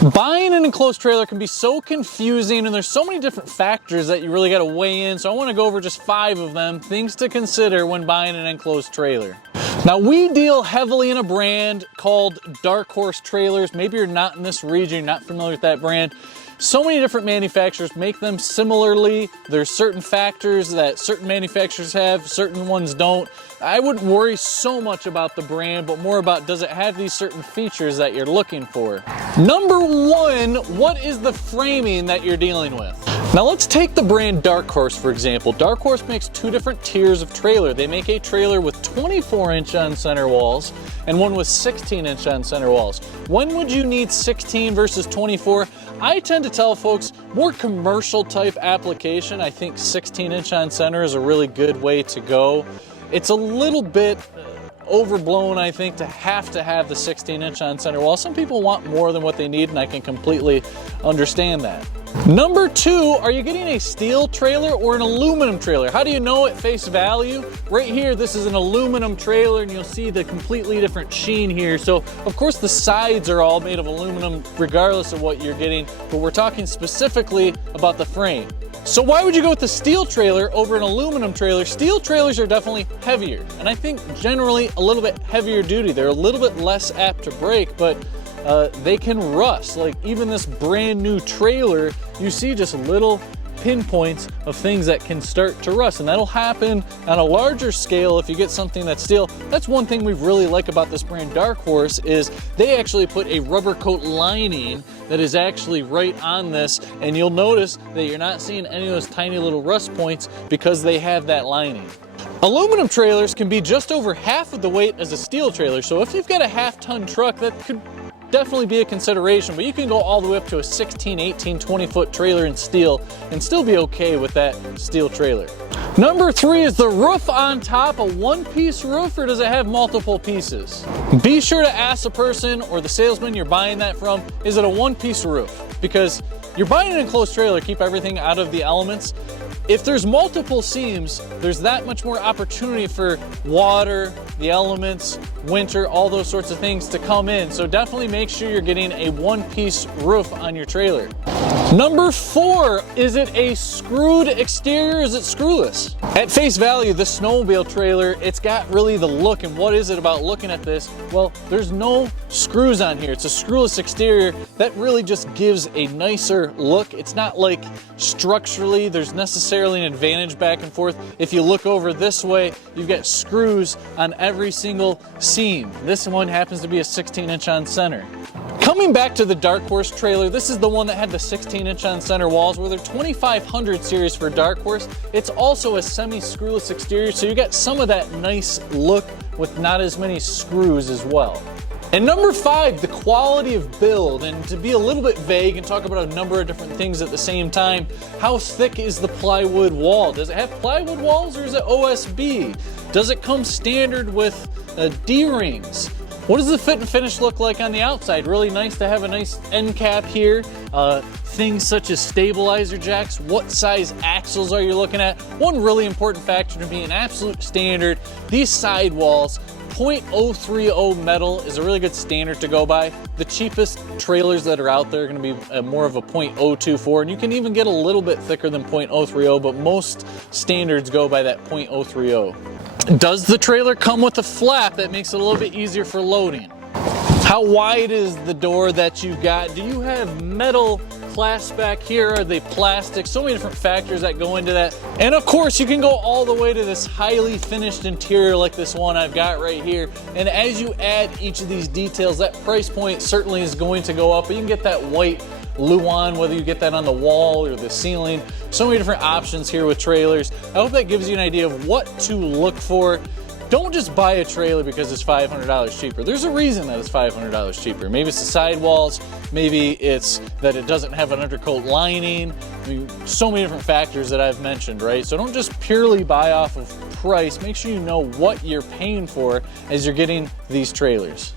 Buying an enclosed trailer can be so confusing, and there's so many different factors that you really got to weigh in. So I want to go over just 5 of them, things to consider when buying an enclosed trailer. Now, we deal heavily in a brand called Darkhorse trailers. Maybe you're not in this region, you're not familiar with that brand. So many different manufacturers make them similarly. There's certain factors that certain manufacturers have, certain ones don't. I wouldn't worry so much about the brand, but more about, does it have these certain features that you're looking for? Number 1, what is the framing that you're dealing with? Now let's take the brand Darkhorse, for example. Darkhorse makes 2 different tiers of trailer. They make a trailer with 24-inch on center walls and one with 16-inch on center walls. When would you need 16 versus 24? I tend to tell folks, more commercial type application, I think 16-inch on center is a really good way to go. It's a little bit overblown, I think, to have the 16-inch on center wall. Some people want more than what they need, and I can completely understand that. Number 2, are you getting a steel trailer or an aluminum trailer? How do you know at face value? Right here, this is an aluminum trailer, and you'll see the completely different sheen here. So, of course, the sides are all made of aluminum regardless of what you're getting, but we're talking specifically about the frame. So why would you go with the steel trailer over an aluminum trailer? Steel trailers are definitely heavier, and I think generally a little bit heavier duty. They're a little bit less apt to break, but they can rust. Like even this brand new trailer, you see just little pinpoints of things that can start to rust, and that'll happen on a larger scale if you get something that's steel. That's one thing we really like about this brand Darkhorse, is they actually put a rubber coat lining that is actually right on this, and you'll notice that you're not seeing any of those tiny little rust points because they have that lining. Aluminum trailers can be just over half of the weight as a steel trailer, so if you've got a half-ton truck, that could definitely be a consideration, but you can go all the way up to a 16, 18, 20-foot trailer in steel and still be okay with that steel trailer. Number 3 is the roof on top. A one-piece roof, or does it have multiple pieces? Be sure to ask the person or the salesman you're buying that from, is it a one-piece roof? Because you're buying an enclosed trailer, keep everything out of the elements. If there's multiple seams, there's that much more opportunity for water, the elements, winter, all those sorts of things to come in. So definitely make sure you're getting a one-piece roof on your trailer. Number 4, is it a screwed exterior or is it screwless? At face value, the snowmobile trailer, it's got really the look, and what is it about looking at this? Well, there's no screws on here. It's a screwless exterior that really just gives a nicer look. It's not like structurally there's necessarily an advantage back and forth. If you look over this way, you've got screws on every single seam. This one happens to be a 16-inch on center. Coming back to the Darkhorse trailer, this is the one that had the 16-inch on center walls. Where they're 2500 series for Darkhorse, it's also a semi-screwless exterior, so you got some of that nice look with not as many screws as well. And number 5, the quality of build. And to be a little bit vague and talk about a number of different things at the same time, how thick is the plywood wall? Does it have plywood walls or is it OSB? Does it come standard with D-rings? What does the fit and finish look like on the outside? Really nice to have a nice end cap here. Things such as stabilizer jacks. What size axles are you looking at? One really important factor to be an absolute standard, these sidewalls, 0.030 metal is a really good standard to go by. The cheapest trailers that are out there are going to be more of a 0.024, and you can even get a little bit thicker than 0.030, but most standards go by that 0.030. Does the trailer come with a flap that makes it a little bit easier for loading? How wide is the door that you've got? Do you have metal clasps back here? Are they plastic? So many different factors that go into that. And of course, you can go all the way to this highly finished interior like this one I've got right here. And as you add each of these details, that price point certainly is going to go up. But you can get that white luan, whether you get that on the wall or the ceiling. So many different options here with trailers. I hope that gives you an idea of what to look for. Don't just buy a trailer because it's $500 cheaper. There's a reason that it's $500 cheaper. Maybe it's the sidewalls, maybe it's that it doesn't have an undercoat lining. I mean, so many different factors that I've mentioned, right? So don't just purely buy off of price. Make sure you know what you're paying for as you're getting these trailers.